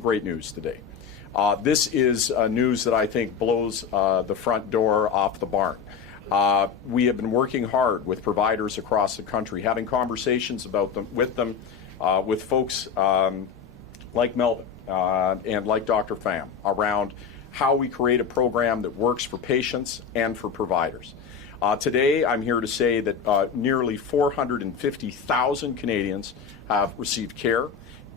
great news today. This is news that I think blows the front door off the barn. We have been working hard with providers across the country, having conversations about them with folks like Melvin and like Dr. Pham around how we create a program that works for patients and for providers. Today, I'm here to say that nearly 450,000 Canadians have received care.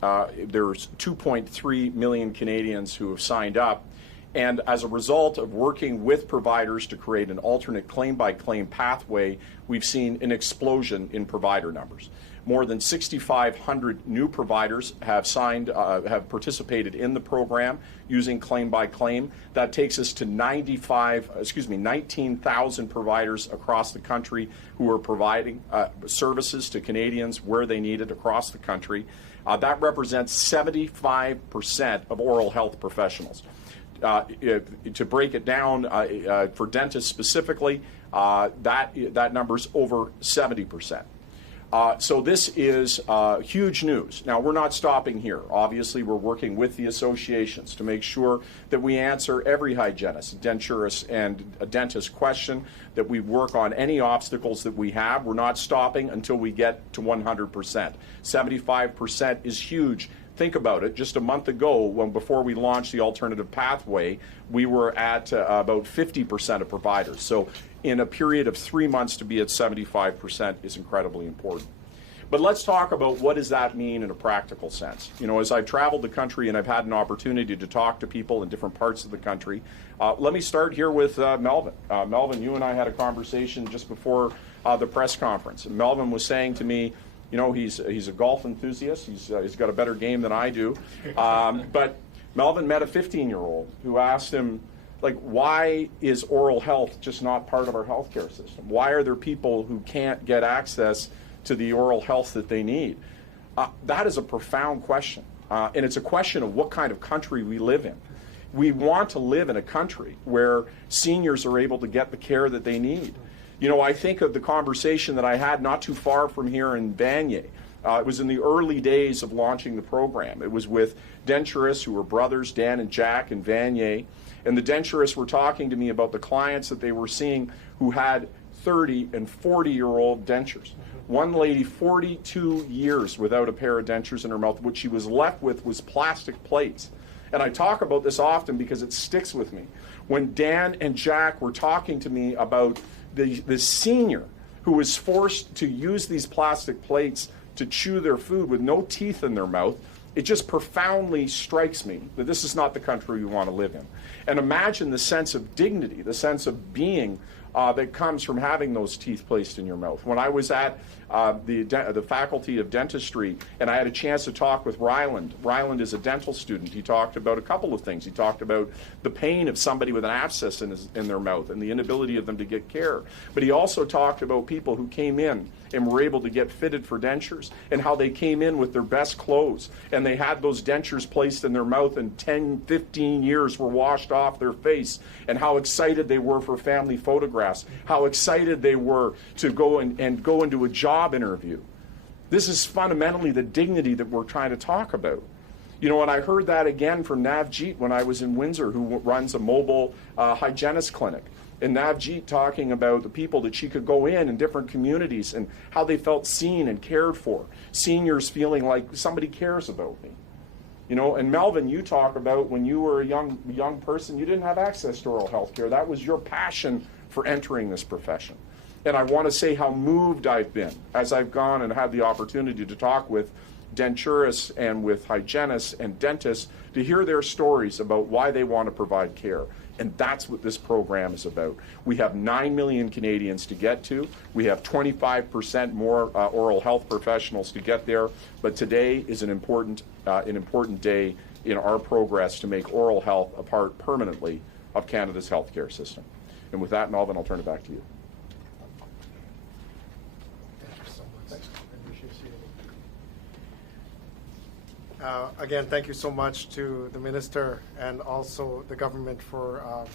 There's 2.3 million Canadians who have signed up. And as a result of working with providers to create an alternate claim-by-claim pathway, we've seen an explosion in provider numbers. More than 6,500 new providers have participated in the program using claim-by-claim. That takes us to 19,000 providers across the country who are providing services to Canadians where they need it across the country. That represents 75% of oral health professionals. To break it down for dentists specifically, that number's over 70%. So this is huge news. Now, we're not stopping here. Obviously, we're working with the associations to make sure that we answer every hygienist, denturist, and a dentist question, that we work on any obstacles that we have. We're not stopping until we get to 100%. 75% is huge. Think about it. Just a month ago, before we launched the alternative pathway, we were at about 50% of providers. So in a period of 3 months to be at 75% is incredibly important. But let's talk about what does that mean in a practical sense. You know, as I've traveled the country and I've had an opportunity to talk to people in different parts of the country, let me start here with Melvin. Melvin, you and I had a conversation just before the press conference. And Melvin was saying to me, you know, he's a golf enthusiast. He's got a better game than I do. But Melvin met a 15-year-old who asked him, like, why is oral health just not part of our healthcare system? Why are there people who can't get access to the oral health that they need? That is a profound question. And it's a question of what kind of country we live in. We want to live in a country where seniors are able to get the care that they need. You know, I think of the conversation that I had not too far from here in Vanier. It was in the early days of launching the program. It was with denturists who were brothers, Dan and Jack in Vanier. And the denturists were talking to me about the clients that they were seeing who had 30 and 40-year-old dentures. One lady, 42 years without a pair of dentures in her mouth. What she was left with was plastic plates. And I talk about this often because it sticks with me. When Dan and Jack were talking to me about the senior who was forced to use these plastic plates to chew their food with no teeth in their mouth, it just profoundly strikes me that this is not the country we want to live in. And imagine the sense of dignity, the sense of being that comes from having those teeth placed in your mouth. When I was at the Faculty of Dentistry and I had a chance to talk with Ryland. Ryland is a dental student. He talked about a couple of things. He talked about the pain of somebody with an abscess in their mouth and the inability of them to get care. But he also talked about people who came in and were able to get fitted for dentures and how they came in with their best clothes and they had those dentures placed in their mouth and 10, 15 years were washed off their face, and how excited they were for family photographs, how excited they were to go and go into a job interview. This is fundamentally the dignity that we're trying to talk about. You know, and I heard that again from Navjeet when I was in Windsor, who runs a mobile hygienist clinic. And Navjeet talking about the people that she could go in different communities and how they felt seen and cared for. Seniors feeling like somebody cares about me. You know, and Melvin, you talk about when you were a young person, you didn't have access to oral health care. That was your passion for entering this profession. And I want to say how moved I've been as I've gone and had the opportunity to talk with denturists and with hygienists and dentists to hear their stories about why they want to provide care. And that's what this program is about. We have 9 million Canadians to get to. We have 25% more oral health professionals to get there. But today is an important day in our progress to make oral health a part permanently of Canada's healthcare system. And with that, Melvin, I'll turn it back to you. Again, thank you so much to the Minister and also the government for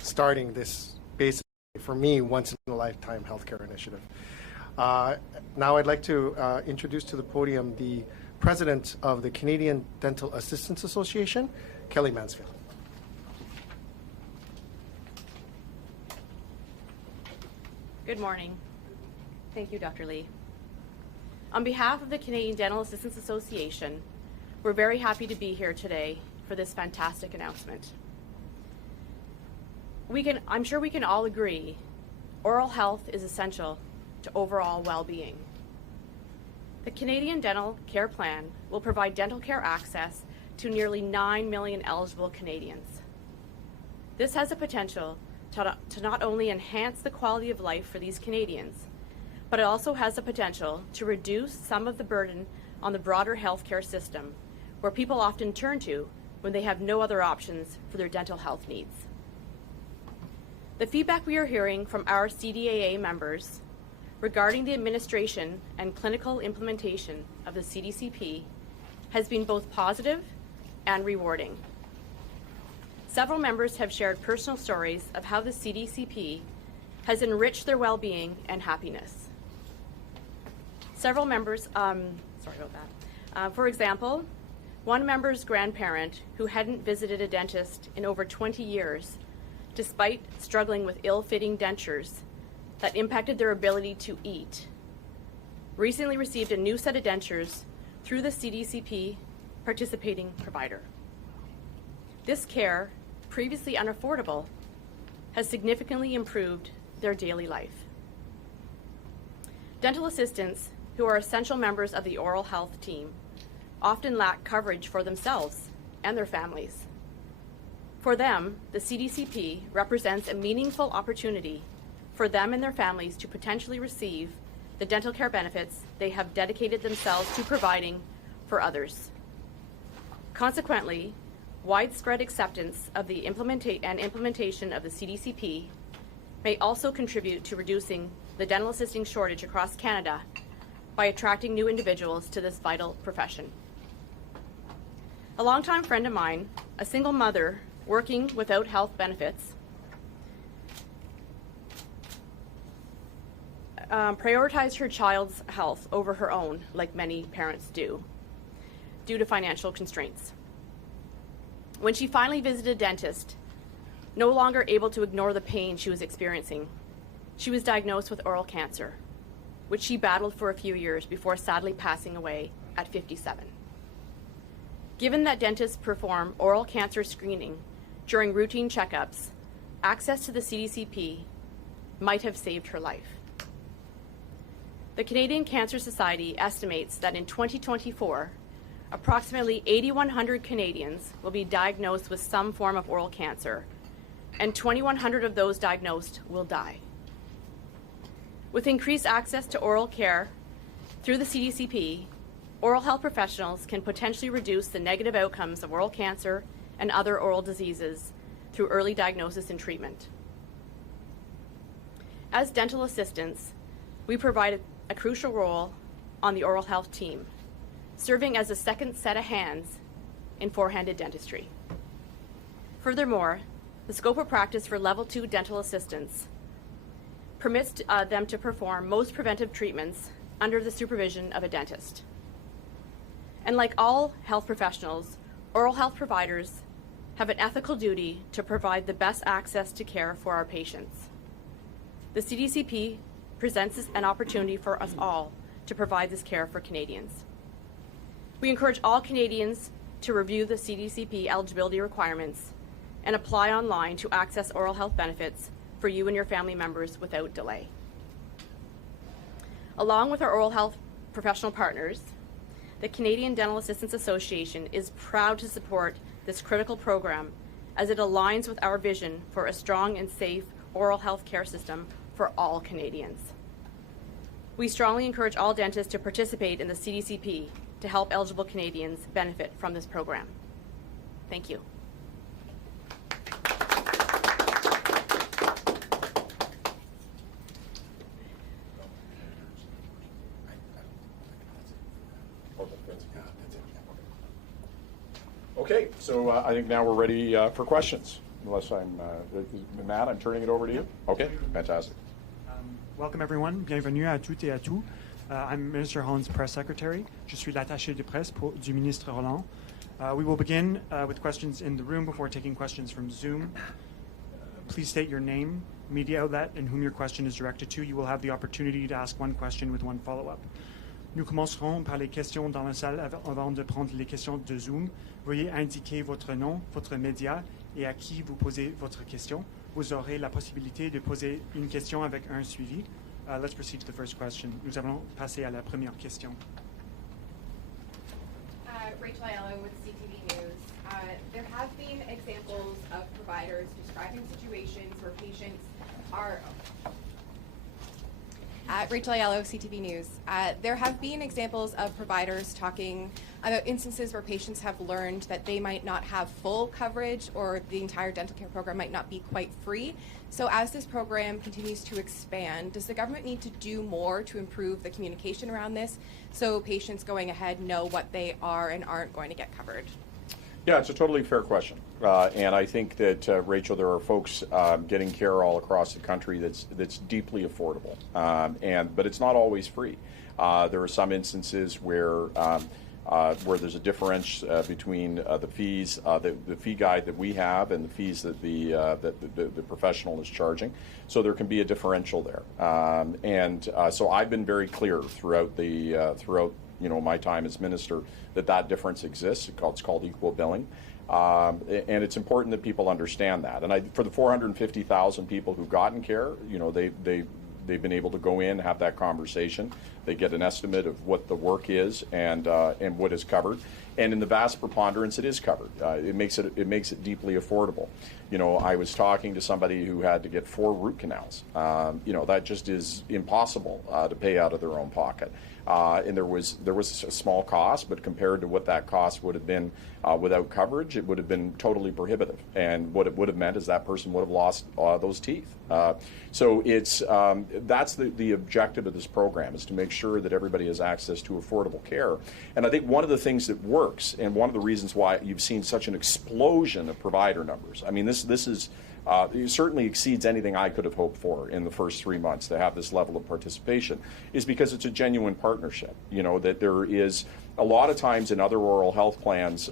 starting this basically, for me, once-in-a-lifetime healthcare initiative. Now I'd like to introduce to the podium the President of the Canadian Dental Assistants Association, Kelly Mansfield. Good morning. Thank you, Dr. Lee. On behalf of the Canadian Dental Assistants Association, we're very happy to be here today for this fantastic announcement. I'm sure we can all agree, oral health is essential to overall well-being. The Canadian Dental Care Plan will provide dental care access to nearly 9 million eligible Canadians. This has the potential to not only enhance the quality of life for these Canadians, but it also has the potential to reduce some of the burden on the broader healthcare system, where people often turn to when they have no other options for their dental health needs. The feedback we are hearing from our CDAA members regarding the administration and clinical implementation of the CDCP has been both positive and rewarding. Several members have shared personal stories of how the CDCP has enriched their well-being and happiness. Several members, for example, one member's grandparent who hadn't visited a dentist in over 20 years, despite struggling with ill-fitting dentures that impacted their ability to eat, recently received a new set of dentures through the CDCP participating provider. This care, previously unaffordable, has significantly improved their daily life. Dental assistants, who are essential members of the oral health team, often lack coverage for themselves and their families. For them, the CDCP represents a meaningful opportunity for them and their families to potentially receive the dental care benefits they have dedicated themselves to providing for others. Consequently, widespread acceptance of the implementation of the CDCP may also contribute to reducing the dental assisting shortage across Canada by attracting new individuals to this vital profession. A longtime friend of mine, a single mother working without health benefits, prioritized her child's health over her own, like many parents do, due to financial constraints. When she finally visited a dentist, no longer able to ignore the pain she was experiencing, she was diagnosed with oral cancer, which she battled for a few years before sadly passing away at 57. Given that dentists perform oral cancer screening during routine checkups, access to the CDCP might have saved her life. The Canadian Cancer Society estimates that in 2024, approximately 8,100 Canadians will be diagnosed with some form of oral cancer, and 2,100 of those diagnosed will die. With increased access to oral care through the CDCP, oral health professionals can potentially reduce the negative outcomes of oral cancer and other oral diseases through early diagnosis and treatment. As dental assistants, we provide a crucial role on the oral health team, serving as a second set of hands in four-handed dentistry. Furthermore, the scope of practice for Level 2 dental assistants permits them to perform most preventive treatments under the supervision of a dentist. And like all health professionals, oral health providers have an ethical duty to provide the best access to care for our patients. The CDCP presents an opportunity for us all to provide this care for Canadians. We encourage all Canadians to review the CDCP eligibility requirements and apply online to access oral health benefits for you and your family members without delay. Along with our oral health professional partners, the Canadian Dental Assistants Association is proud to support this critical program as it aligns with our vision for a strong and safe oral health care system for all Canadians. We strongly encourage all dentists to participate in the CDCP to help eligible Canadians benefit from this program. Thank you. Okay, so I think now we're ready for questions. Unless I'm, Matt, I'm turning it over to you. Okay, fantastic. Welcome everyone, bienvenue à toutes et à tous. I'm Minister Holland's press secretary. Je suis l'attaché de presse du ministre Holland. We will begin with questions in the room before taking questions from Zoom. Please state your name, media outlet, and whom your question is directed to. You will have the opportunity to ask one question with one follow-up. Nous commencerons par les questions dans la salle avant de prendre les questions de Zoom. Veuillez indiquer votre nom, votre média et à qui vous posez votre question. Vous aurez la possibilité de poser une question avec un suivi. Let's proceed to the first question. Nous allons passer à la première question. Rachel Ayala with CTV News. There have been examples of providers describing situations where patients are... Rachel Ayala, CTV News. There have been examples of providers talking about instances where patients have learned that they might not have full coverage or the entire dental care program might not be quite free. So as this program continues to expand, does the government need to do more to improve the communication around this so patients going ahead know what they are and aren't going to get covered? Yeah, it's a totally fair question. And I think that, Rachel, there are folks getting care all across the country that's deeply affordable. But it's not always free. There are some instances where there's a difference between the fees, the fee guide that we have, and the fees that the professional is charging. So there can be a differential there. So I've been very clear throughout my time as minister that difference exists. It's called equal billing. And it's important that people understand that. And for the 450,000 people who've gotten care, they've been able to go in, have that conversation. They get an estimate of what the work is and what is covered. And in the vast preponderance, it is covered. It makes it deeply affordable. I was talking to somebody who had to get 4 root canals. That just is impossible to pay out of their own pocket. And there was a small cost, but compared to what that cost would have been without coverage, it would have been totally prohibitive. And what it would have meant is that person would have lost those teeth. So that's the objective of this program, is to make sure that everybody has access to affordable care. And I think one of the things that works, and one of the reasons why you've seen such an explosion of provider numbers, I mean, this is it certainly exceeds anything I could have hoped for in the first 3 months to have this level of participation, is because it's a genuine partnership. That there is a lot of times in other oral health plans,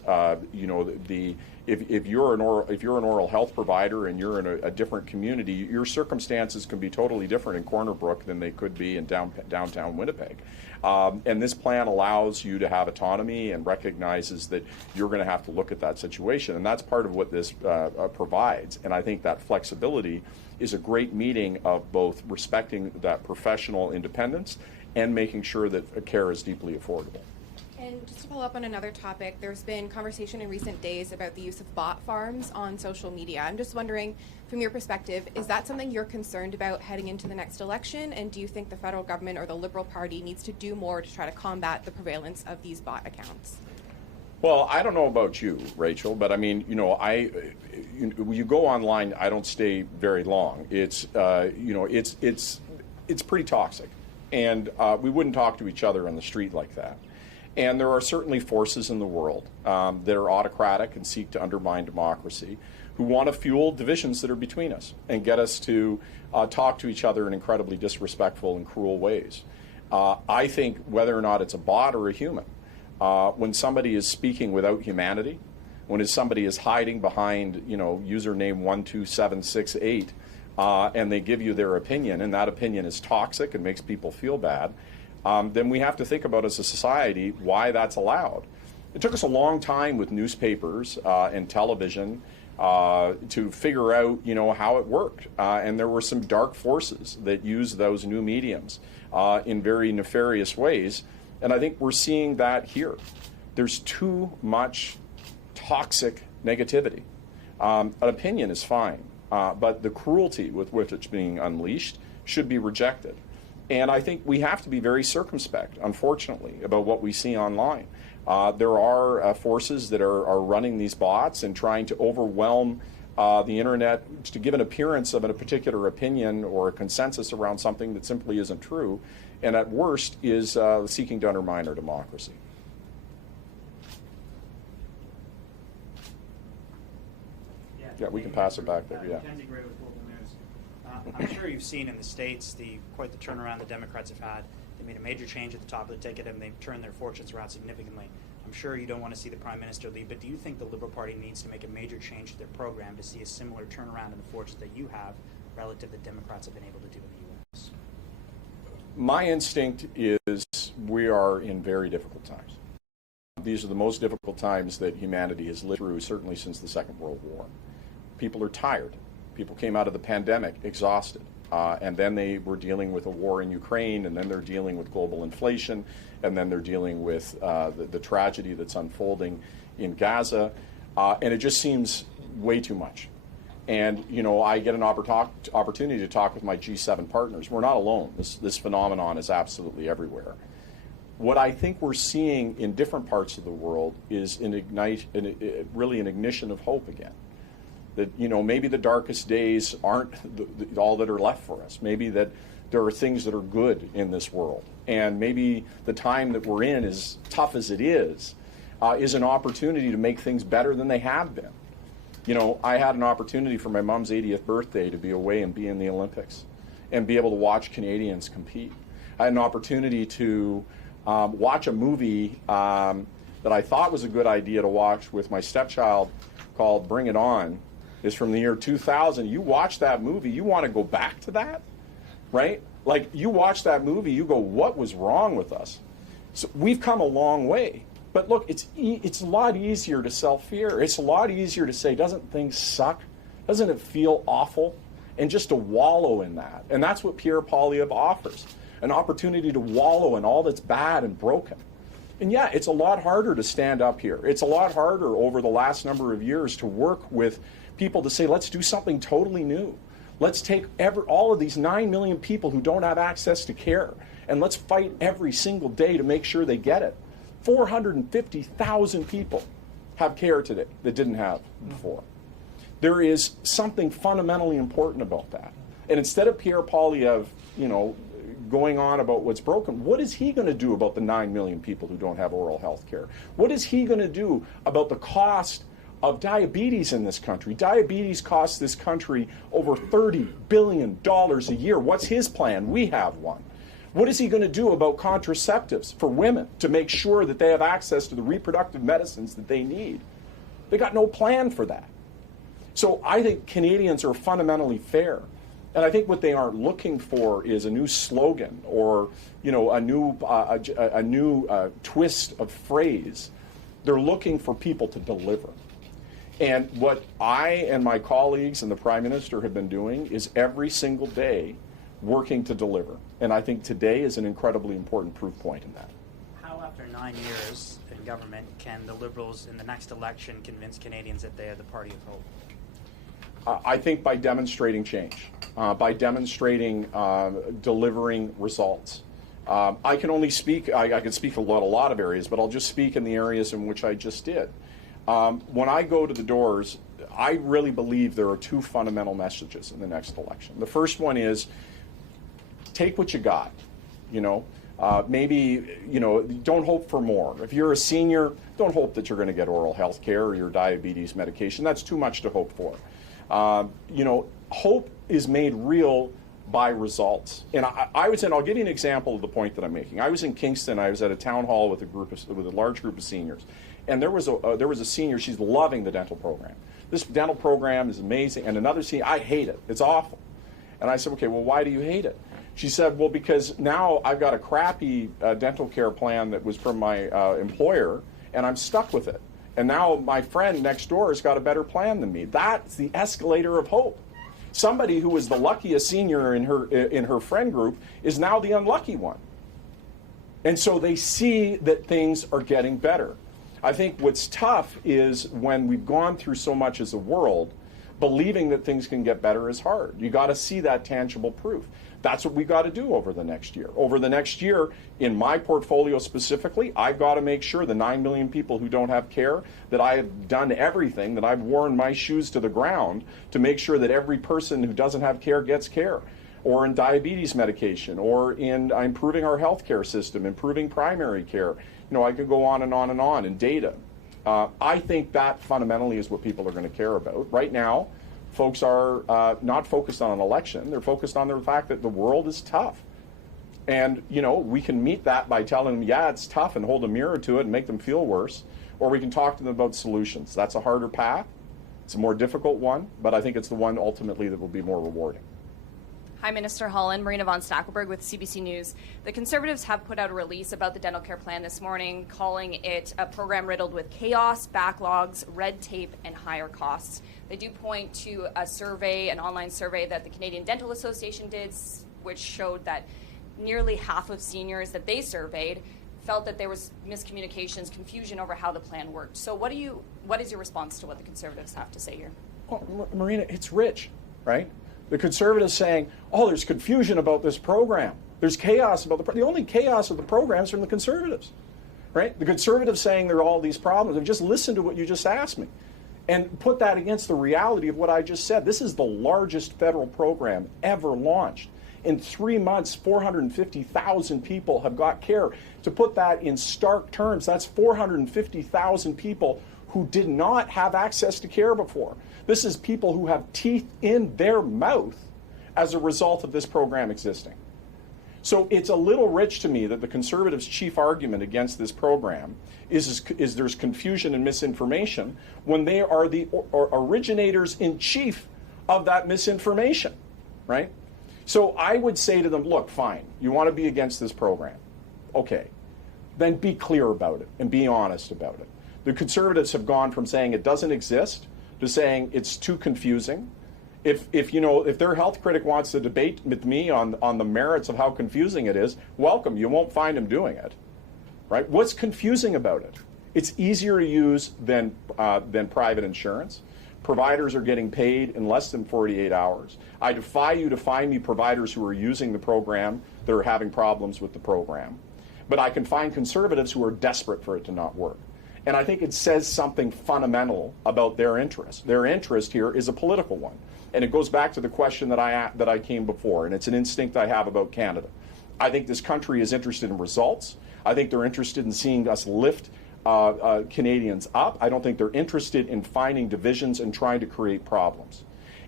if you're an oral health provider and you're in a different community, your circumstances can be totally different in Corner Brook than they could be in downtown Winnipeg. And this plan allows you to have autonomy and recognizes that you're going to have to look at that situation. And that's part of what this provides. And I think that flexibility is a great meeting of both respecting that professional independence and making sure that care is deeply affordable. And just to follow up on another topic, there's been conversation in recent days about the use of bot farms on social media. I'm just wondering, from your perspective, is that something you're concerned about heading into the next election? And do you think the federal government or the Liberal Party needs to do more to try to combat the prevalence of these bot accounts? Well, I don't know about you, Rachel, but I mean, you go online. I don't stay very long. It's pretty toxic, and we wouldn't talk to each other on the street like that. And there are certainly forces in the world that are autocratic and seek to undermine democracy, who want to fuel divisions that are between us and get us to talk to each other in incredibly disrespectful and cruel ways. I think whether or not it's a bot or a human, when somebody is speaking without humanity, when somebody is hiding behind, username 12768, and they give you their opinion, and that opinion is toxic and makes people feel bad, then we have to think about as a society why that's allowed. It took us a long time with newspapers and television to figure out, how it worked. And there were some dark forces that used those new mediums in very nefarious ways. And I think we're seeing that here. There's too much toxic negativity. An opinion is fine, but the cruelty with which it's being unleashed should be rejected. And I think we have to be very circumspect, unfortunately, about what we see online. There are forces that are running these bots and trying to overwhelm the internet to give an appearance of a particular opinion or a consensus around something that simply isn't true, and at worst is seeking to undermine our democracy. Yeah, we can pass it back there. Yeah. I'm sure you've seen in the States quite the turnaround the Democrats have had They made a major change at the top of the ticket, and they've turned their fortunes around significantly. I'm sure you don't want to see the Prime Minister leave, but do you think the Liberal Party needs to make a major change to their program to see a similar turnaround in the fortunes that you have relative to the Democrats have been able to do in the U.S.? My instinct is we are in very difficult times. These are the most difficult times that humanity has lived through, certainly since the Second World War. People are tired. People came out of the pandemic exhausted. And then they were dealing with a war in Ukraine, and then they're dealing with global inflation, and then they're dealing with the tragedy that's unfolding in Gaza. And it just seems way too much. And, you know, I get an opportunity to talk with my G7 partners. We're not alone. This phenomenon is absolutely everywhere. What I think we're seeing in different parts of the world is really an ignition of hope again. That, you know, maybe the darkest days aren't all that are left for us. Maybe that there are things that are good in this world. And maybe the time that we're in, as tough as it is an opportunity to make things better than they have been. You know, I had an opportunity for my mom's 80th birthday to be away and be in the Olympics and be able to watch Canadians compete. I had an opportunity to watch a movie that I thought was a good idea to watch with my stepchild called Bring It On. Is from the year 2000. You watch that movie, you want to go back to that, right? Like, you watch that movie, you go, what was wrong with us? So we've come a long way. But look, it's a lot easier to sell fear. It's a lot easier to say, doesn't things suck? Doesn't it feel awful? And just to wallow in that. And that's what Pierre Poilievre offers, an opportunity to wallow in all that's bad and broken. And yeah, it's a lot harder to stand up here. It's a lot harder over the last number of years to work with people to say, let's do something totally new. Let's take all of these 9 million people who don't have access to care, and let's fight every single day to make sure they get it. 450,000 people have care today that didn't have before. There is something fundamentally important about that. And instead of Pierre Poilievre, you know, going on about what's broken, what is he going to do about the 9 million people who don't have oral health care? What is he going to do about the cost of diabetes in this country? Diabetes costs this country over $30 billion a year. What's his plan? We have one. What is he going to do about contraceptives for women to make sure that they have access to the reproductive medicines that they need? They got no plan for that. So I think Canadians are fundamentally fair. And I think what they aren't looking for is a new slogan or, you know, a new twist of phrase. They're looking for people to deliver. And what I and my colleagues and the Prime Minister have been doing is every single day working to deliver. And I think today is an incredibly important proof point in that. How, after 9 years in government, can the Liberals in the next election convince Canadians that they are the party of hope? I think by demonstrating change, by demonstrating delivering results. I can only speak, I can speak a lot of areas, but I'll just speak in the areas in which I just did. When I go to the doors, I really believe there are two fundamental messages in the next election. The first one is take what you got, you know. Maybe, you know, don't hope for more. If you're a senior, don't hope that you're going to get oral health care or your diabetes medication. That's too much to hope for. You know, hope is made real by results. And I'll give you an example of the point that I'm making. I was in Kingston. I was at a town hall with a large group of seniors. And there was a senior, she's loving the dental program. This dental program is amazing. And another senior, I hate it. It's awful. And I said, okay, well, why do you hate it? She said, well, because now I've got a crappy dental care plan that was from my employer, and I'm stuck with it. And now my friend next door has got a better plan than me. That's the escalator of hope. Somebody who was the luckiest senior in her friend group is now the unlucky one. And so they see that things are getting better. I think what's tough is when we've gone through so much as a world, believing that things can get better is hard. You got to see that tangible proof. That's what we got to do over the next year. Over the next year, in my portfolio specifically, I've got to make sure the 9 million people who don't have care, that I have done everything, that I've worn my shoes to the ground to make sure that every person who doesn't have care gets care, or in diabetes medication, or in improving our healthcare system, improving primary care. You know, I could go on and on and on, in data. I think that fundamentally is what people are going to care about. Right now, folks are not focused on an election. They're focused on the fact that the world is tough. And, we can meet that by telling them, yeah, it's tough, and hold a mirror to it and make them feel worse. Or we can talk to them about solutions. That's a harder path. It's a more difficult one, but I think it's the one ultimately that will be more rewarding. Hi, Minister Holland. Marina von Stackelberg with CBC News. The Conservatives have put out a release about the dental care plan this morning, calling it a program riddled with chaos, backlogs, red tape, and higher costs. They do point to a survey, an online survey that the Canadian Dental Association did, which showed that nearly half of seniors that they surveyed felt that there was miscommunications, confusion over how the plan worked. So what is your response to what the Conservatives have to say here? Well, Marina, it's rich, right? The Conservatives saying, oh, there's confusion about this program. There's chaos about the only chaos of the program is from the Conservatives, right? The Conservatives saying there are all these problems. Just listen to what you just asked me and put that against the reality of what I just said. This is the largest federal program ever launched. In 3 months, 450,000 people have got care. To put that in stark terms, that's 450,000 people who did not have access to care before. This is people who have teeth in their mouth as a result of this program existing. So it's a little rich to me that the Conservatives' chief argument against this program is there's confusion and misinformation when they are the originators in chief of that misinformation, right? So I would say to them, look, fine, you want to be against this program. Okay, then be clear about it and be honest about it. The Conservatives have gone from saying it doesn't exist to saying it's too confusing. If their health critic wants to debate with me on the merits of how confusing it is, welcome. You won't find him doing it, right? What's confusing about it? It's easier to use than private insurance. Providers are getting paid in less than 48 hours. I defy you to find me providers who are using the program that are having problems with the program. But I can find Conservatives who are desperate for it to not work. And I think it says something fundamental about their interest. Their interest here is a political one. And it goes back to the question that I came before, and it's an instinct I have about Canada. I think this country is interested in results. I think they're interested in seeing us lift Canadians up. I don't think they're interested in finding divisions and trying to create problems.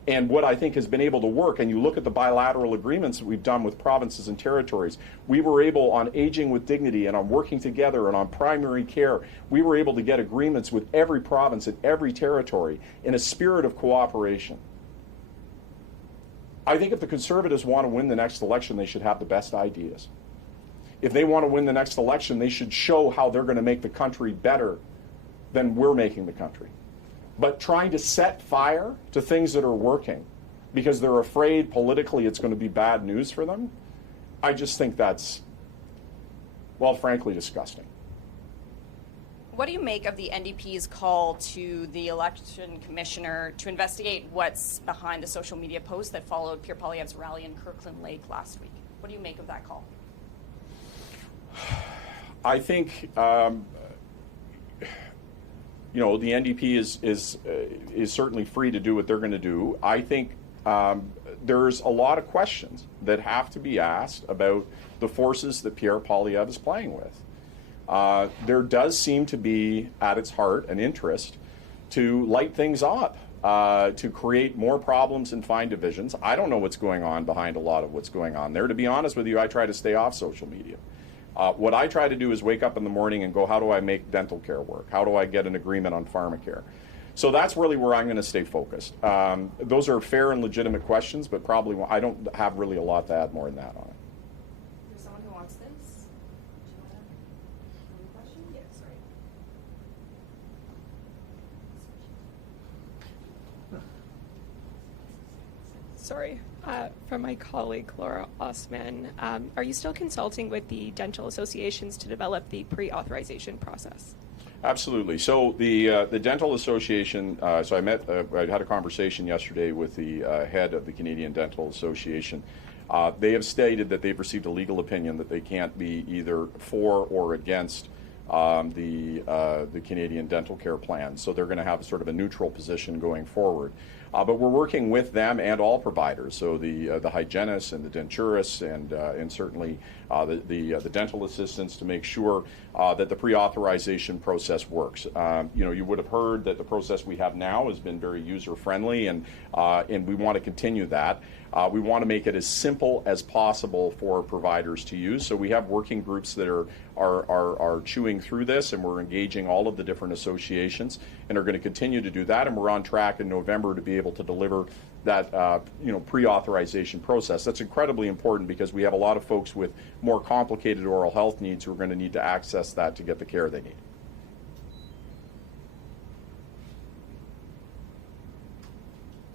And what I think has been able to work, and you look at the bilateral agreements that we've done with provinces and territories, we were able on aging with dignity and on working together and on primary care, we were able to get agreements with every province and every territory in a spirit of cooperation. I think if the Conservatives want to win the next election, they should have the best ideas. If they want to win the next election, they should show how they're going to make the country better than we're making the country. But trying to set fire to things that are working because they're afraid politically it's going to be bad news for them, I just think that's, well, frankly, disgusting. What do you make of the NDP's call to the election commissioner to investigate what's behind the social media post that followed Pierre Poilievre's rally in Kirkland Lake last week? What do you make of that call? I think the NDP is certainly free to do what they're going to do. I think there's a lot of questions that have to be asked about the forces that Pierre Poilievre is playing with. There does seem to be, at its heart, an interest to light things up, to create more problems and find divisions. I don't know what's going on behind a lot of what's going on there. To be honest with you, I try to stay off social media. What I try to do is wake up in the morning and go, how do I make dental care work? How do I get an agreement on pharmacare? So that's really where I'm going to stay focused. Those are fair and legitimate questions, but probably I don't have really a lot to add more than that on it. There's someone who wants this. Do you want to have a question? Yes, right. Sorry. From my colleague Laura Osman, are you still consulting with the dental associations to develop the pre-authorization process? Absolutely. So the Dental Association, I had a conversation yesterday with the head of the Canadian Dental Association. They have stated that they've received a legal opinion that they can't be either for or against the Canadian dental care plan. So they're going to have sort of a neutral position going forward. But we're working with them and all providers, so the hygienists and the denturists and certainly the dental assistants to make sure that the pre-authorization process works. You would have heard that the process we have now has been very user-friendly, and we want to continue that. We want to make it as simple as possible for providers to use. So we have working groups that are chewing through this, and we're engaging all of the different associations, and are going to continue to do that. And we're on track in November to be able to deliver that pre-authorization process. That's incredibly important because we have a lot of folks with more complicated oral health needs who are going to need to access that to get the care they need.